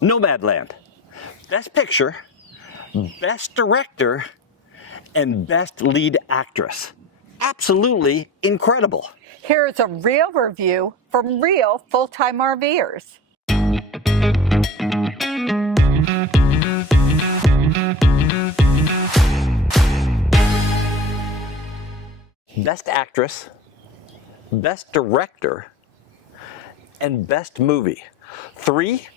Nomadland. Best Picture, Best Director, and Best Lead Actress. Absolutely incredible. Here's a real review from real full-time RVers. Best Actress, Best Director, and Best Movie. 3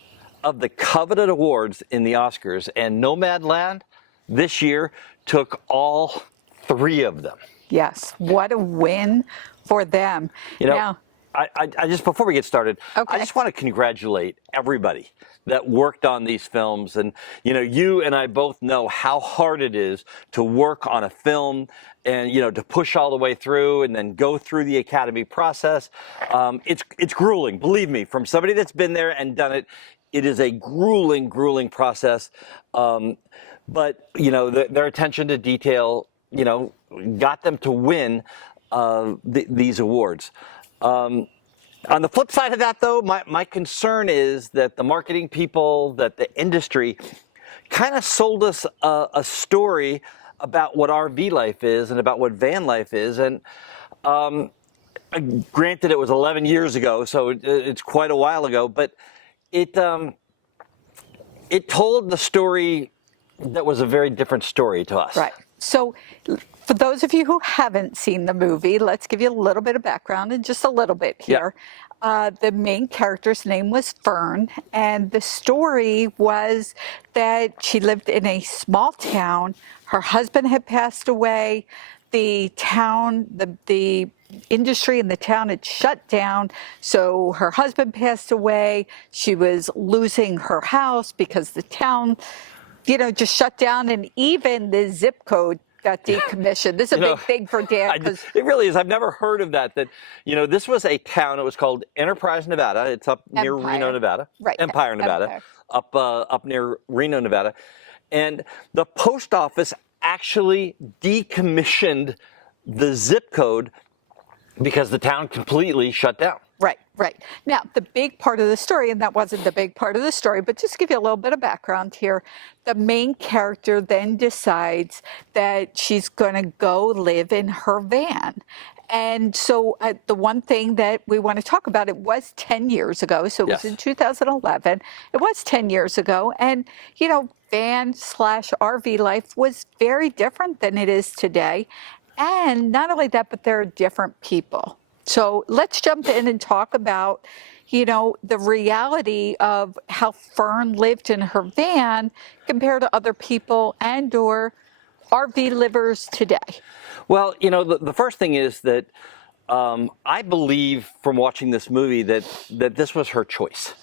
of the coveted awards in the Oscars, and Nomadland this year took all 3 of them. Yes, what a win for them. You know, I just, before we get started, Okay. I just want to congratulate everybody that worked on these films. And, you know, you and I both know how hard it is to work on a film and, you know, to push all the way through and then go through the Academy process. It's grueling, believe me, from somebody that's been there and done it. It is a grueling, grueling process. But, you know, their attention to detail, you know, got them to win these awards. On the flip side of that, though, my concern is that the marketing people, that the industry kind of sold us a story about what RV life is and about what van life is. And granted, it was 11 years ago, so it's quite a while ago, but it told the story that was a very different story to us. Right. So for those of you who haven't seen the movie, let's give you a little bit of background and just a little bit here. The main character's name was Fern, and the story was that she lived in a small town. Her husband had passed away. The town, the industry in the town had shut down, so her husband passed away. She was losing her house because the town, you know, just shut down, and even the zip code got decommissioned. This is a big thing for Dan. It really is. I've never heard of that. That, you know, this was a town. It was called Enterprise, Nevada. It's up near Reno, Nevada. Right. Empire, Nevada. Up near Reno, Nevada. And the post office actually decommissioned the zip code because the town completely shut down. Right, right. Now, the big part of the story, and that wasn't the big part of the story, but just to give you a little bit of background here, the main character then decides that she's going to go live in her van. And so the one thing that we want to talk about, it was 10 years ago, so it was in 2011. It was 10 years ago, and, you know, van/RV life was very different than it is today. And not only that, but there are different people. So let's jump in and talk about, you know, the reality of how Fern lived in her van compared to other people and or RV livers today. Well, you know, the first thing is that I believe from watching this movie that this was her choice.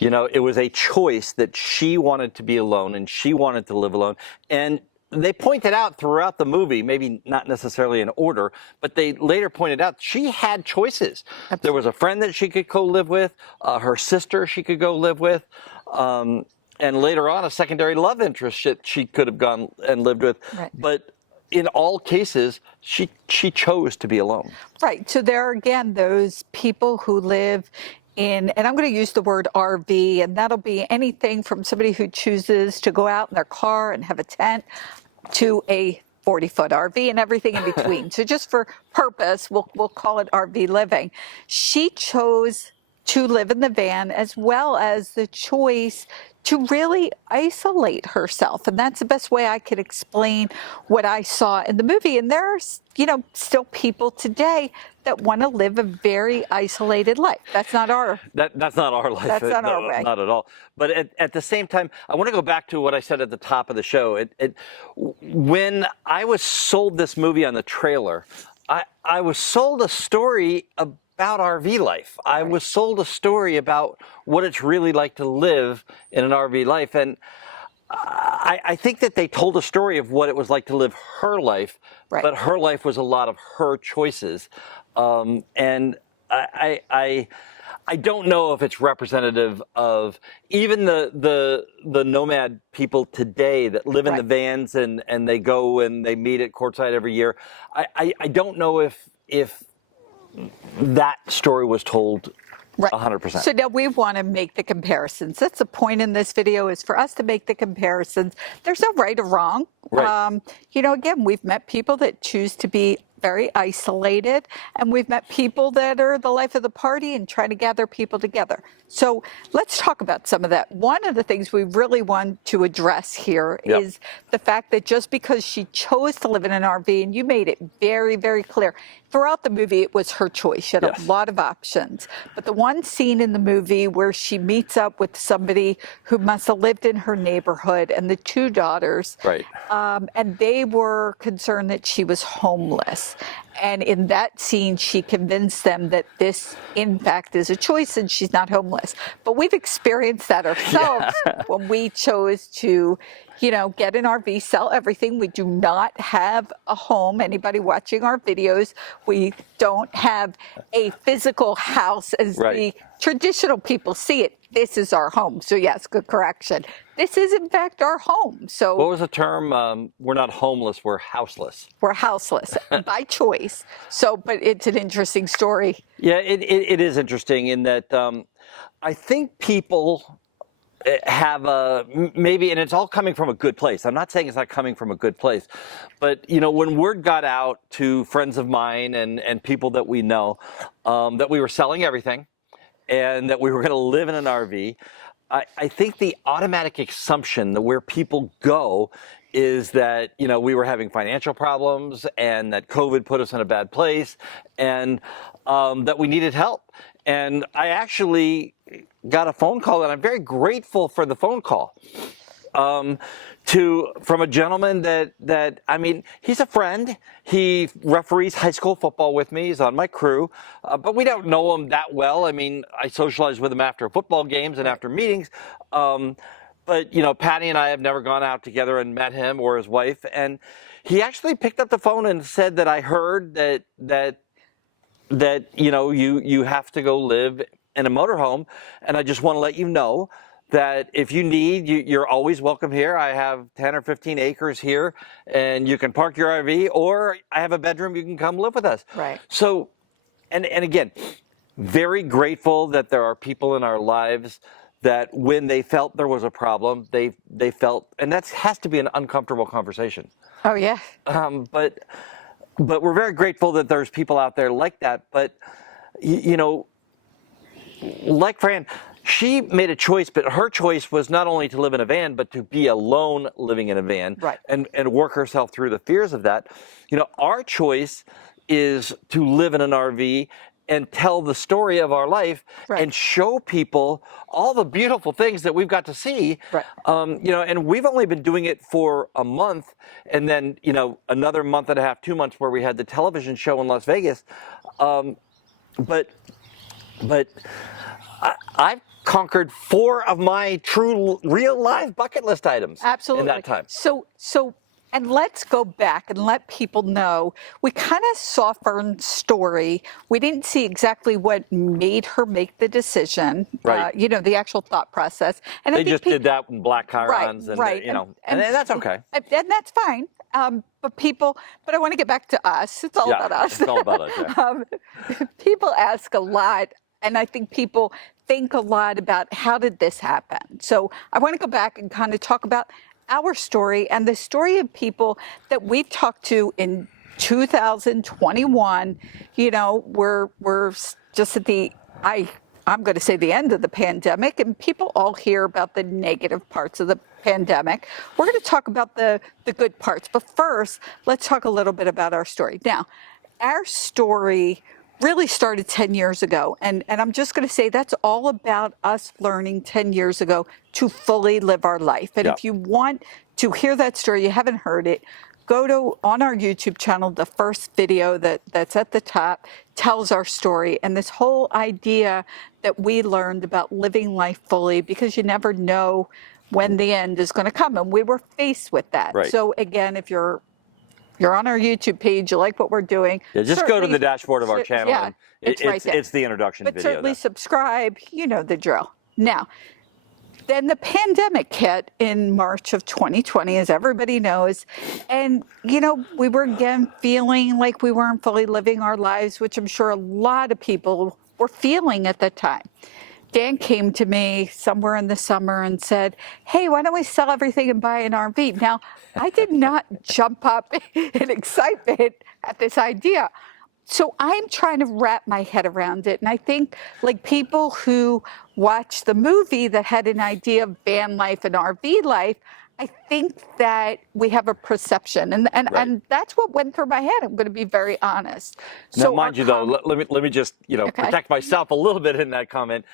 You know, it was a choice that she wanted to be alone and she wanted to live alone. And they pointed out throughout the movie, maybe not necessarily in order, but they later pointed out she had choices. Absolutely. There was a friend that she could go live with, her sister she could go live with, and later on a secondary love interest she could have gone and lived with. Right. But in all cases, she chose to be alone. Right. So there are, again, those people who live in, and I'm going to use the word RV, and that'll be anything from somebody who chooses to go out in their car and have a tent to a 40-foot RV and everything in between. So just for purpose, we'll call it RV living. She chose to live in the van, as well as the choice to really isolate herself. And that's the best way I could explain what I saw in the movie. And there's, you know, still people today that want to live a very isolated life. That's not our That's not our life. That's not our way. Not at all. But at the same time, I want to go back to what I said at the top of the show. When I was sold this movie on the trailer, I was sold a story about RV life. I was sold a story about what it's really like to live in an RV life. And I think that they told a story of what it was like to live her life, but her life was a lot of her choices. And I don't know if it's representative of even the nomad people today that live in the vans and they go and they meet at Courtside every year. I don't know if that story was told Right. 100%. So now we want to make the comparisons. That's the point in this video, is for us to make the comparisons. There's no right or wrong. Right. Again, we've met people that choose to be very isolated, and we've met people that are the life of the party and trying to gather people together. So let's talk about some of that. One of the things we really want to address here is the fact that just because she chose to live in an RV, and you made it very, very clear, throughout the movie, it was her choice. She had a lot of options. But the one scene in the movie where she meets up with somebody who must have lived in her neighborhood, and the two daughters, and they were concerned that she was homeless. And in that scene, she convinced them that this, in fact, is a choice and she's not homeless. But we've experienced that ourselves when we chose to, get an RV, sell everything. We do not have a home. Anybody watching our videos, we don't have a physical house as the traditional people see it. This is our home. So yes, good correction. This is in fact our home. So what was the term? We're not homeless, we're houseless. We're houseless by choice. So, but it's an interesting story. Yeah, it is interesting in that I think people have maybe, and it's all coming from a good place. I'm not saying it's not coming from a good place, but when word got out to friends of mine and people that we know that we were selling everything and that we were going to live in an RV, I think the automatic assumption that where people go is that, we were having financial problems and that COVID put us in a bad place and that we needed help. And I actually got a phone call, and I'm very grateful for the phone call from a gentleman that I mean, he's a friend. He referees high school football with me. He's on my crew, but we don't know him that well. I mean, I socialize with him after football games and after meetings. But Patti and I have never gone out together and met him or his wife. And he actually picked up the phone and said that I heard that you have to go live in a motorhome, and I just want to let you know that if you need, you're always welcome here. I have 10 or 15 acres here, and you can park your RV, or I have a bedroom, you can come live with us. Right. So, and again, very grateful that there are people in our lives that when they felt there was a problem, they felt, and that has to be an uncomfortable conversation. Oh, yeah. But we're very grateful that there's people out there like that. But, like Fran, she made a choice, but her choice was not only to live in a van, but to be alone living in a van and work herself through the fears of that. Our choice is to live in an RV and tell the story of our life and show people all the beautiful things that we've got to see. And we've only been doing it for a month, and then, another month and a half, 2 months where we had the television show in Las Vegas. But I've conquered 4 of my true, real life bucket list items in that time. So, and let's go back and let people know, we kind of saw Fern's story. We didn't see exactly what made her make the decision, the actual thought process. And they just did that in black chirons, and that's okay. And that's fine. But I want to get back to us. It's all about us. It's all about us, yeah. People ask a lot, and I think people think a lot about how did this happen. So I want to go back and kind of talk about our story and the story of people that we've talked to in 2021. We're just at I'm going to say the end of the pandemic, and people all hear about the negative parts of the pandemic. We're going to talk about the good parts, but first, let's talk a little bit about our story. Now, our story really started 10 years ago, and I'm just going to say that's all about us learning 10 years ago to fully live our life. And if you want to hear that story, you haven't heard it, go to on our YouTube channel. The first video that's at the top tells our story and this whole idea that we learned about living life fully, because you never know when the end is going to come, and we were faced with that. So again, if you're on our YouTube page, you like what we're doing, just go to the dashboard of our channel. And it's right there. It's the introduction but video. But certainly subscribe, you know the drill. Now, then the pandemic hit in March of 2020, as everybody knows. And, we were again feeling like we weren't fully living our lives, which I'm sure a lot of people were feeling at the time. Dan came to me somewhere in the summer and said, hey, why don't we sell everything and buy an RV? Now, I did not jump up in excitement at this idea. So I'm trying to wrap my head around it. And I think like people who watched the movie that had an idea of van life and RV life, I think that we have a perception. And that's what went through my head. I'm going to be very honest. Now, mind you, though, let me just, protect myself a little bit in that comment.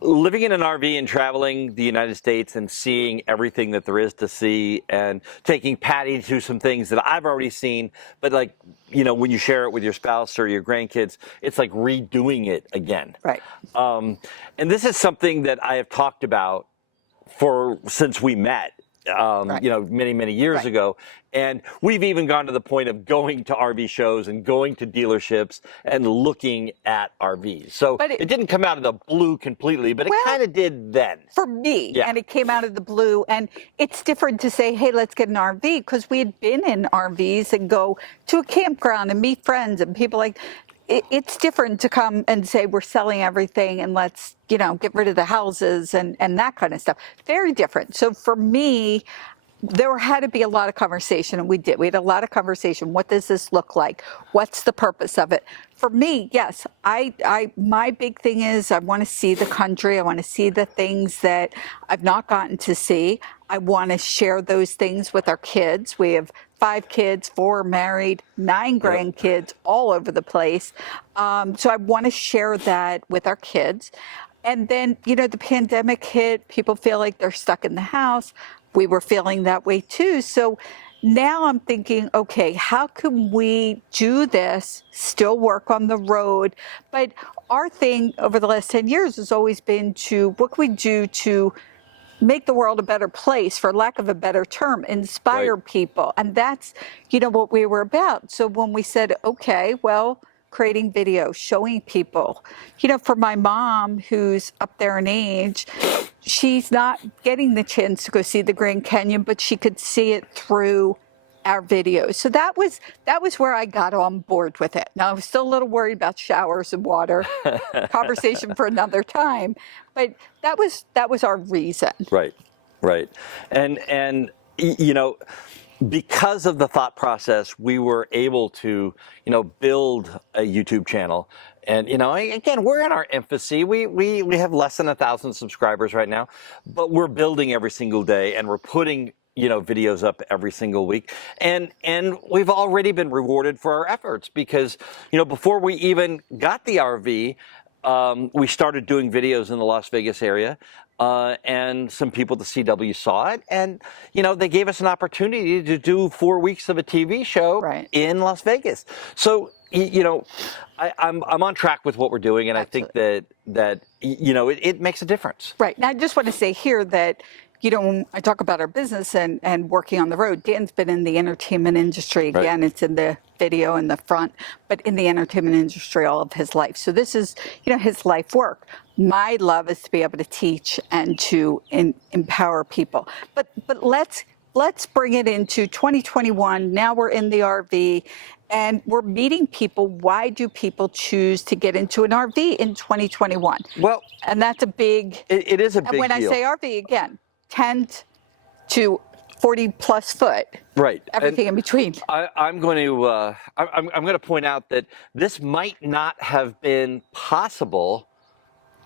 Living in an RV and traveling the United States and seeing everything that there is to see and taking Patti to some things that I've already seen, but like, when you share it with your spouse or your grandkids, it's like redoing it again. Right. And this is something that I have talked about since we met, many, many years ago. And we've even gone to the point of going to RV shows and going to dealerships and looking at RVs. So it didn't come out of the blue completely, but it kind of did then. For me, and it came out of the blue. And it's different to say, hey, let's get an RV, because we had been in RVs and go to a campground and meet friends and people like. It's different to come and say we're selling everything and let's, get rid of the houses and that kind of stuff. Very different. So for me, there had to be a lot of conversation, and we did. We had a lot of conversation. What does this look like? What's the purpose of it? For me, yes, my big thing is I want to see the country. I want to see the things that I've not gotten to see. I want to share those things with our kids. We have 5 kids, 4 married, 9 grandkids all over the place. So I want to share that with our kids. And then, the pandemic hit. People feel like they're stuck in the house. We were feeling that way too. So now I'm thinking, okay, how can we do this, still work on the road? But our thing over the last 10 years has always been what can we do to make the world a better place, for lack of a better term, inspire people. And that's, what we were about. So when we said, okay, well, creating videos, showing people, for my mom who's up there in age, she's not getting the chance to go see the Grand Canyon, but she could see it through our videos. So that was where I got on board with it. Now, I was still a little worried about showers and water, conversation for another time, but that was our reason. Right. And because of the thought process, we were able to, build a YouTube channel. And, again, we're in our infancy. We have less than 1,000 subscribers right now, but we're building every single day, and we're putting, videos up every single week. And we've already been rewarded for our efforts because, before we even got the RV, we started doing videos in the Las Vegas area. And some people at the CW saw it, and they gave us an opportunity to do 4 weeks of a TV show in Las Vegas. So I'm on track with what we're doing, and Absolutely. I think that it makes a difference. Right. Now I just want to say here that when I talk about our business and working on the road, Dan's been in the entertainment industry. Again, it's in the video in the front, but in the entertainment industry all of his life. So this is, his life work. My love is to be able to teach and to empower people. But let's bring it into 2021. Now we're in the RV. And we're meeting people. Why do people choose to get into an RV in 2021? Well, and that's a big. It is a big deal. And when I say RV, again, 10 to 40 plus foot. Right. Everything in between. I'm going to point out that this might not have been possible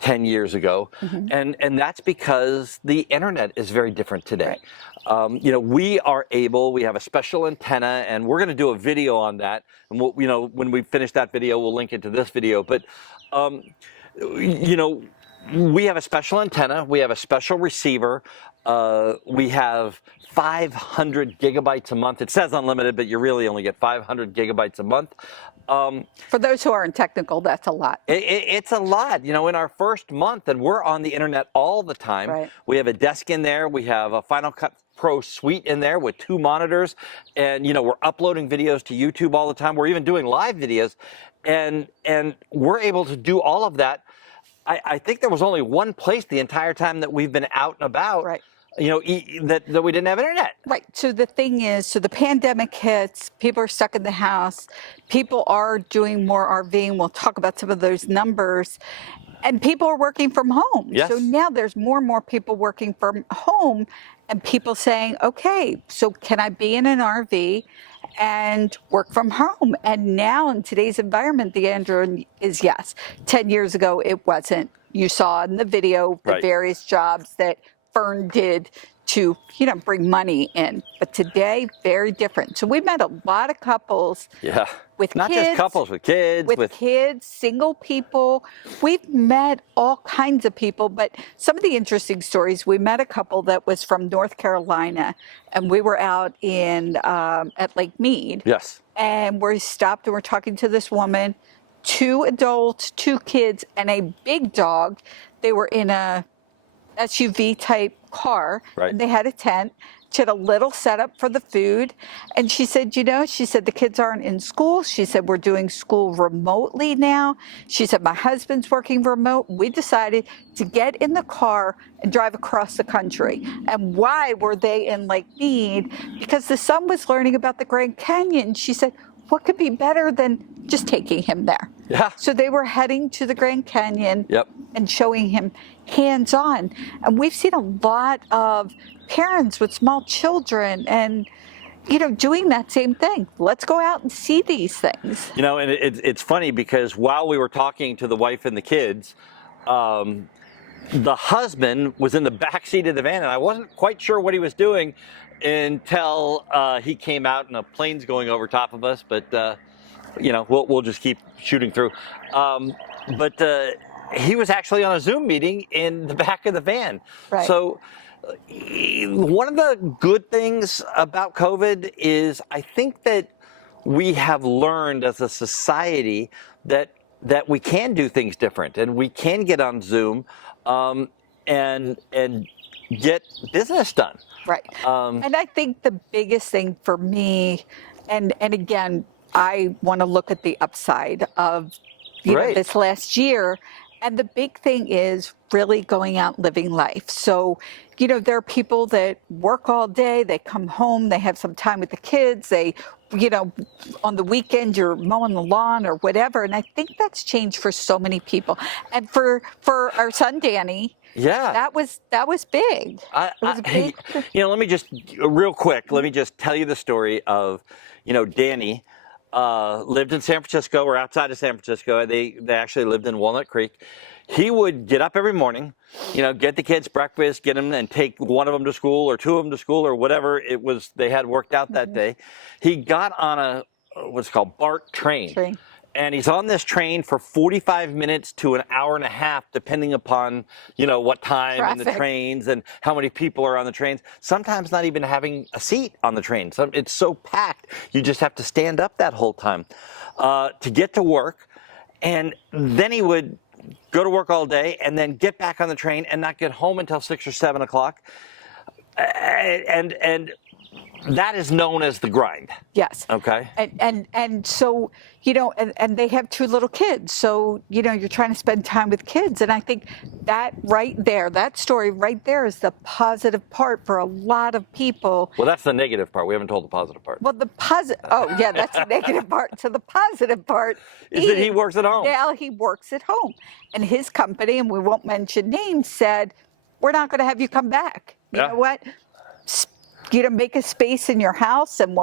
10 years ago, and that's because the internet is very different today. We have a special antenna, and we're going to do a video on that. And when we finish that video, we'll link it to this video. But we have a special antenna. We have a special receiver. We have 500 gigabytes a month. It says unlimited, but you really only get 500 gigabytes a month. For those who aren't technical, that's a lot. It's a lot, in our first month, and we're on the internet all the time. Right. We have a desk in there. We have a Final Cut Pro suite in there with 2 monitors, and we're uploading videos to YouTube all the time. We're even doing live videos, and we're able to do all of that. I think there was only one place the entire time that we've been out and about that we didn't have internet. Right. So the thing is, so the pandemic hits, people are stuck in the house, people are doing more RVing. We'll talk about some of those numbers. And people are working from home. Yes. So now there's more and more people working from home and people saying, okay, so can I be in an RV and work from home? And now in today's environment, the answer is yes. 10 years ago, it wasn't. You saw in the video the Right. various jobs that Fern did to, bring money in. But today, very different. So we met a lot of couples. Yeah. With Not kids, just couples, with kids. with kids, single people. We've met all kinds of people, but some of the interesting stories, we met a couple that was from North Carolina, and we were out at Lake Mead. Yes. And we stopped and we're talking to this woman, 2 adults, 2 kids, and a big dog. They were in a SUV type car, Right. and they had a tent. She had a little setup for the food. And she said, the kids aren't in school. She said, we're doing school remotely now. She said, my husband's working remote. We decided to get in the car and drive across the country. And why were they in Lake Mead? Because the son was learning about the Grand Canyon. She said, what could be better than just taking him there? Yeah. So they were heading to the Grand Canyon. Yep. And showing him hands-on. And we've seen a lot of parents with small children and, doing that same thing. Let's go out and see these things. And it's funny because while we were talking to the wife and the kids, the husband was in the back seat of the van, and I wasn't quite sure what he was doing until he came out and a plane's going over top of us. But, we'll just keep shooting through. He was actually on a Zoom meeting in the back of the van. Right. So one of the good things about COVID is I think that we have learned as a society that we can do things different and we can get on Zoom and get business done. Right. And I think the biggest thing for me, and again, I want to look at the upside of this last year. And the big thing is really going out living life. So, there are people that work all day, they come home, they have some time with the kids, they, on the weekend you're mowing the lawn or whatever. And I think that's changed for so many people. And for our son, Danny, yeah, that was big. It was big. Let me just real quick, let me just tell you the story of, Danny. Lived in San Francisco or outside of San Francisco. They actually lived in Walnut Creek. He would get up every morning, get the kids breakfast, get them and take one of them to school or 2 of them to school or whatever it was they had worked out that day. He got on what's called BART train. And he's on this train for 45 minutes to an hour and a half, depending upon, what time and the trains and how many people are on the trains. Sometimes not even having a seat on the train. It's so packed, you just have to stand up that whole time to get to work. And then he would go to work all day and then get back on the train and not get home until 6 or 7 o'clock. And that is known as the grind. Yes. Okay. And so, and they have 2 little kids. So, you're trying to spend time with kids. And I think that right there, that story right there is the positive part for a lot of people. Well, that's the negative part. We haven't told the positive part. Well, that's the negative part. So the positive part is that he works at home. Now he works at home. And his company, and we won't mention names, said, we're not going to have you come back. You know what? Make a space in your house, and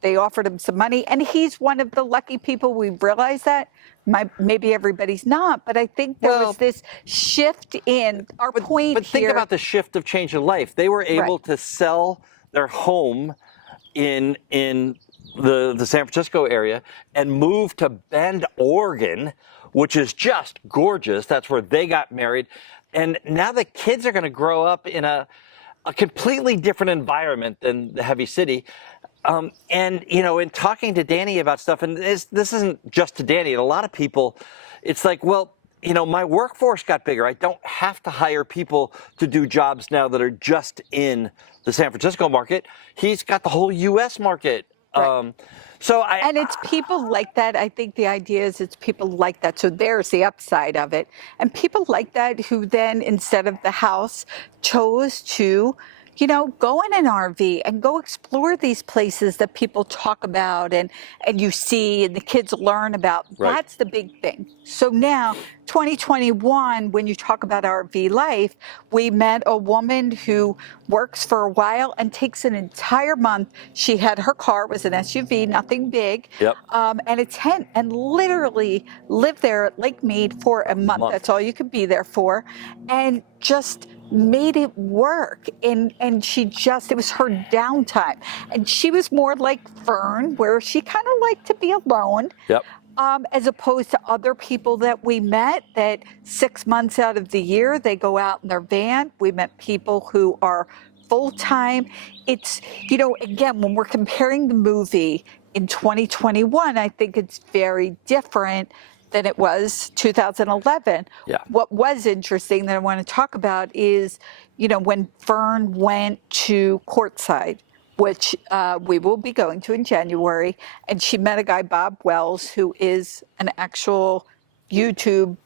they offered him some money. And he's one of the lucky people. We've realized that. Maybe everybody's not, but I think there was this shift in our point But think about the shift of change of life. They were able to sell their home in the San Francisco area and move to Bend, Oregon, which is just gorgeous. That's where they got married. And now the kids are going to grow up in a completely different environment than the heavy city. And, in talking to Danny about stuff, and this isn't just to Danny, and a lot of people, it's like, well, my workforce got bigger. I don't have to hire people to do jobs now that are just in the San Francisco market. He's got the whole U.S. market. Right. And it's people like that. I think the idea is it's people like that. So there's the upside of it. And people like that who then, instead of the house, chose to, go in an RV and go explore these places that people talk about and you see and the kids learn about. Right. That's the big thing. So now, 2021, when you talk about RV life, we met a woman who works for a while and takes an entire month. She had her car, it was an SUV, nothing big, Yep. and a tent, and literally lived there at Lake Mead for a month. That's all you could be there for, and just made it work. And it was her downtime. And she was more like Fern, where she kind of liked to be alone. Yep. As opposed to other people that we met that 6 months out of the year, they go out in their van. We met people who are full-time. It's, again, when we're comparing the movie in 2021, I think it's very different than it was 2011. Yeah. What was interesting that I want to talk about is, when Fern went to Courtside, which we will be going to in January, and she met a guy, Bob Wells, who is an actual YouTuber,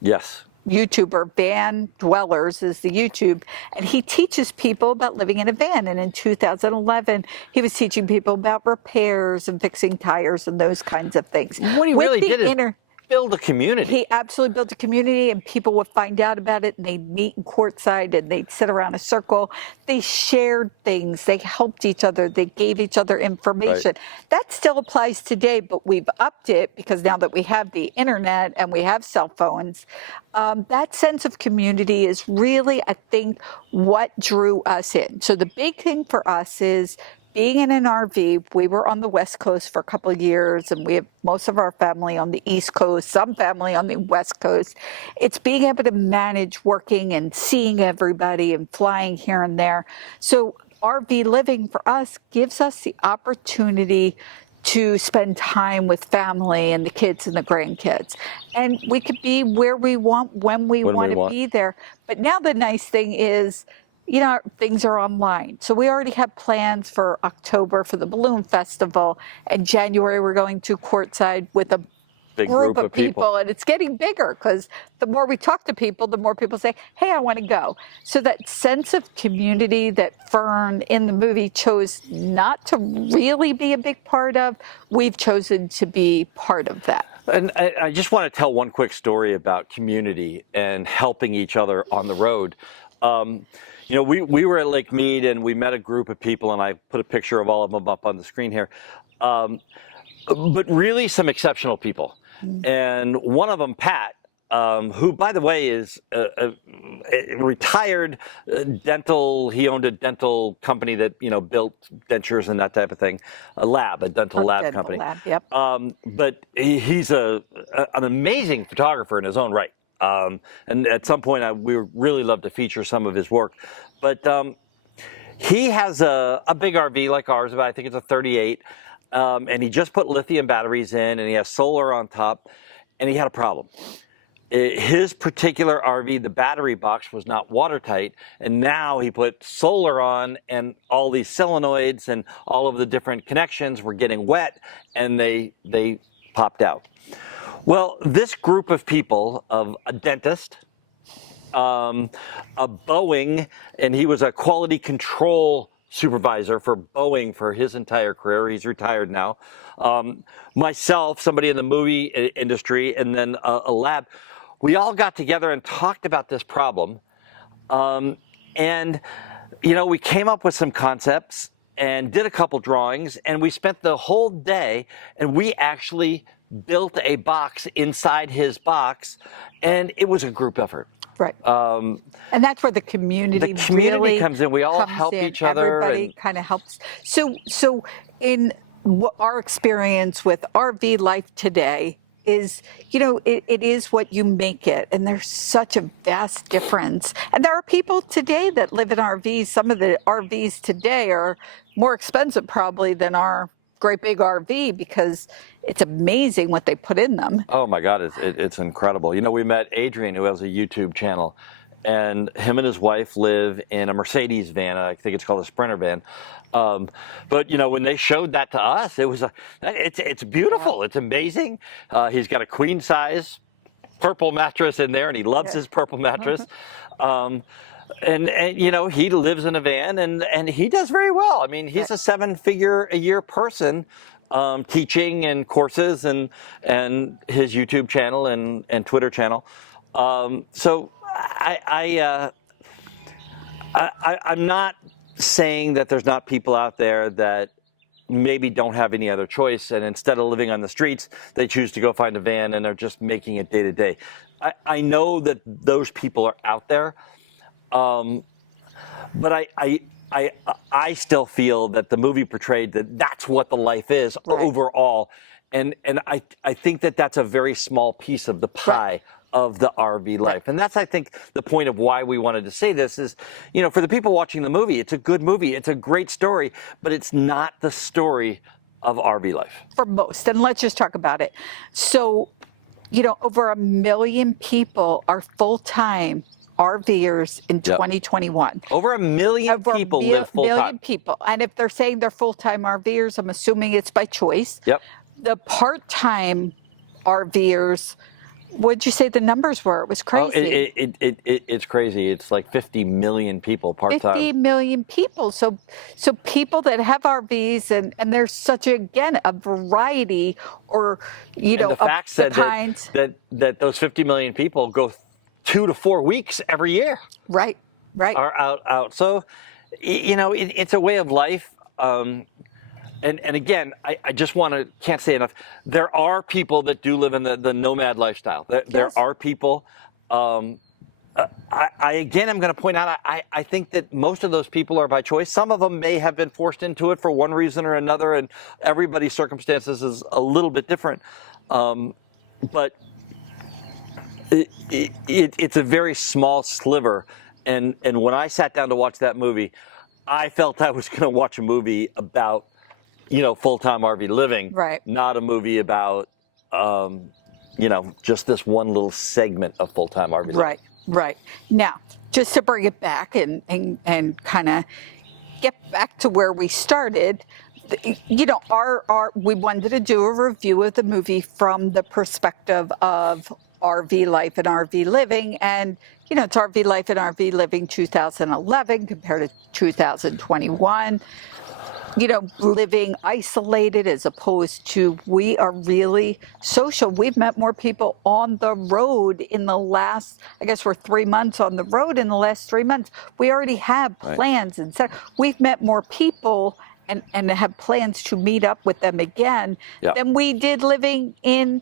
Van Dwellers is the YouTube, and he teaches people about living in a van. And in 2011, he was teaching people about repairs and fixing tires and those kinds of things. What he really did is build a community. He absolutely built a community, and people would find out about it, and they'd meet in Courtside, and they'd sit around a circle. They shared things. They helped each other. They gave each other information. Right. That still applies today, but we've upped it because now that we have the internet and we have cell phones, that sense of community is really, I think, what drew us in. So the big thing for us is being in an RV. We were on the West Coast for a couple of years, and we have most of our family on the East Coast, some family on the West Coast. It's being able to manage working and seeing everybody and flying here and there. So RV living for us gives us the opportunity to spend time with family and the kids and the grandkids. And we could be where we want, when we want to be there. But now the nice thing is, things are online. So we already have plans for October for the Balloon Festival. And January, we're going to Courtside with a big group of people. And it's getting bigger because the more we talk to people, the more people say, hey, I want to go. So that sense of community that Fern in the movie chose not to really be a big part of, we've chosen to be part of that. And I just want to tell one quick story about community and helping each other on the road. We were at Lake Mead, and we met a group of people, and I put a picture of all of them up on the screen here. But really some exceptional people. And one of them, Pat, who, by the way, is a retired dental. He owned a dental company that, built dentures and that type of thing, a dental lab company. Lab, yep. But he's an amazing photographer in his own right. And at some point, we would really love to feature some of his work. But he has a big RV like ours, but I think it's a 38. And he just put lithium batteries in, and he has solar on top. And he had a problem. His particular RV, the battery box was not watertight. And now he put solar on, and all these solenoids and all of the different connections were getting wet, and they popped out. Well, this group of people, of a dentist, a Boeing, and he was a quality control supervisor for Boeing for his entire career. He's retired now. Myself, somebody in the movie industry, and then a lab. We all got together and talked about this problem. We came up with some concepts and did a couple drawings, and we spent the whole day, and we actually built a box inside his box, and it was a group effort. Right. And that's where the community really comes in. We all help each other. Everybody kind of helps. So in our experience with RV life today is, it is what you make it. And there's such a vast difference. And there are people today that live in RVs. Some of the RVs today are more expensive probably than our great big RV because it's amazing what they put in them. Oh my God, it's incredible. We met Adrian, who has a YouTube channel, and him and his wife live in a Mercedes van. I think it's called a Sprinter van. But when they showed that to us, it's beautiful. Yeah. It's amazing. He's got a queen size purple mattress in there, and he loves his purple mattress. and you know, he lives in a van, and he does very well. I mean, he's Right. a 7-figure-a-year person, teaching and courses and his YouTube channel and Twitter channel. So I'm not saying that there's not people out there that maybe don't have any other choice, and instead of living on the streets, they choose to go find a van and are just making it day to day. I know that those people are out there, but I still feel that the movie portrayed that that's what the life is Right. overall, and I think that that's a very small piece of the pie. Right. Of the RV life. And that's, I think, the point of why we wanted to say this is, you know, for the people watching the movie, it's a good movie. It's a great story, but it's not the story of RV life. For most. And let's just talk about it. So, you know, over 1 million people are full-time RVers in 2021. Over 1 million people live full-time. Million people. And if they're saying they're full-time RVers, I'm assuming it's by choice. Yep. The part-time RVers, what'd you say the numbers were? It was crazy. It's crazy. It's like 50 million people part-time. 50 million people. So people that have RVs, and there's such, again, a variety, or, you know, the fact of said the kinds. that those 50 million people go 2 to 4 weeks every year. Right. Are out. So, you know, it's a way of life. And again, I just can't say enough. There are people that do live in the nomad lifestyle. There are people. I'm going to point out, I think that most of those people are by choice. Some of them may have been forced into it for one reason or another, and everybody's circumstances is a little bit different. But it's a very small sliver. And when I sat down to watch that movie, I felt I was going to watch a movie about, you know, full-time RV living, Right. Not a movie about, you know, just this one little segment of full-time RV living. Right. Now, just to bring it back and kind of get back to where we started, you know, we wanted to do a review of the movie from the perspective of RV life and RV living, and you know, it's RV life and RV living 2011 compared to 2021. You know, living isolated as opposed to we are really social. We've met more people on the road in the last, I guess we're 3 months on the road in the last 3 months. We already have plans and so we've met more people and have plans to meet up with them again than we did living in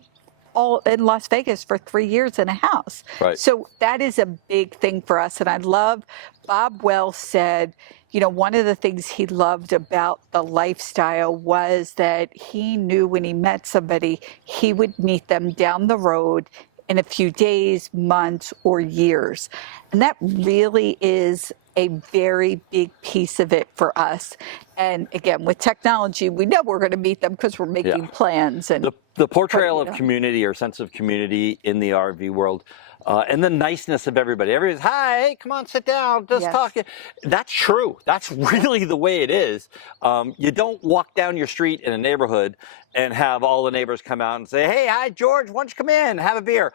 Las Vegas for 3 years in a house. Right. So that is a big thing for us. And I love, Bob Wells said, you know, one of the things he loved about the lifestyle was that he knew when he met somebody, he would meet them down the road in a few days, months, or years. And that really is a very big piece of it for us. And again, with technology, we know we're going to meet them because we're making plans. And the portrayal of community or sense of community in the RV world, and the niceness of everybody. Everybody's, hi, hey, come on, sit down, just talk. That's true. That's really the way it is. You don't walk down your street in a neighborhood and have all the neighbors come out and say, hey, hi, George, why don't you come in, have a beer?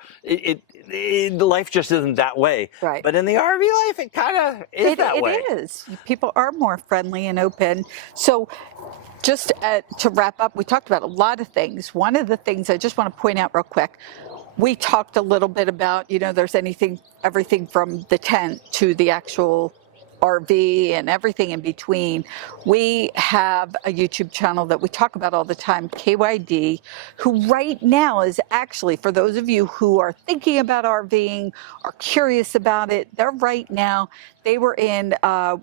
Life just isn't that way. Right. But in the RV life, it kind of is that way. It is. People are more friendly and open. So just to wrap up, we talked about a lot of things. One of the things I just want to point out real quick, we talked a little bit about, you know, there's everything from the tent to the actual RV and everything in between. We have a YouTube channel that we talk about all the time, KYD, who right now is actually, for those of you who are thinking about RVing, are curious about it, they were in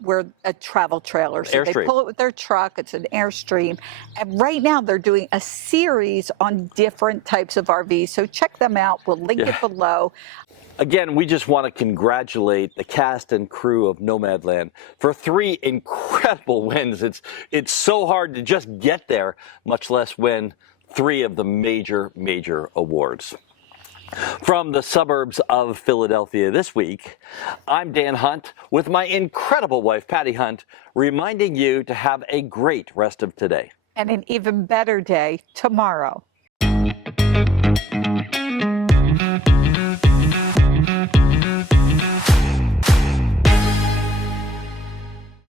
where a travel trailer. So they pull it with their truck. It's an Airstream. And right now they're doing a series on different types of RVs. So check them out. We'll link it below. Again, we just want to congratulate the cast and crew of Nomadland for 3 incredible wins. It's so hard to just get there, much less win 3 of the major awards. From the suburbs of Philadelphia this week, I'm Dan Hunt with my incredible wife, Patti Hunt, reminding you to have a great rest of today. And an even better day tomorrow.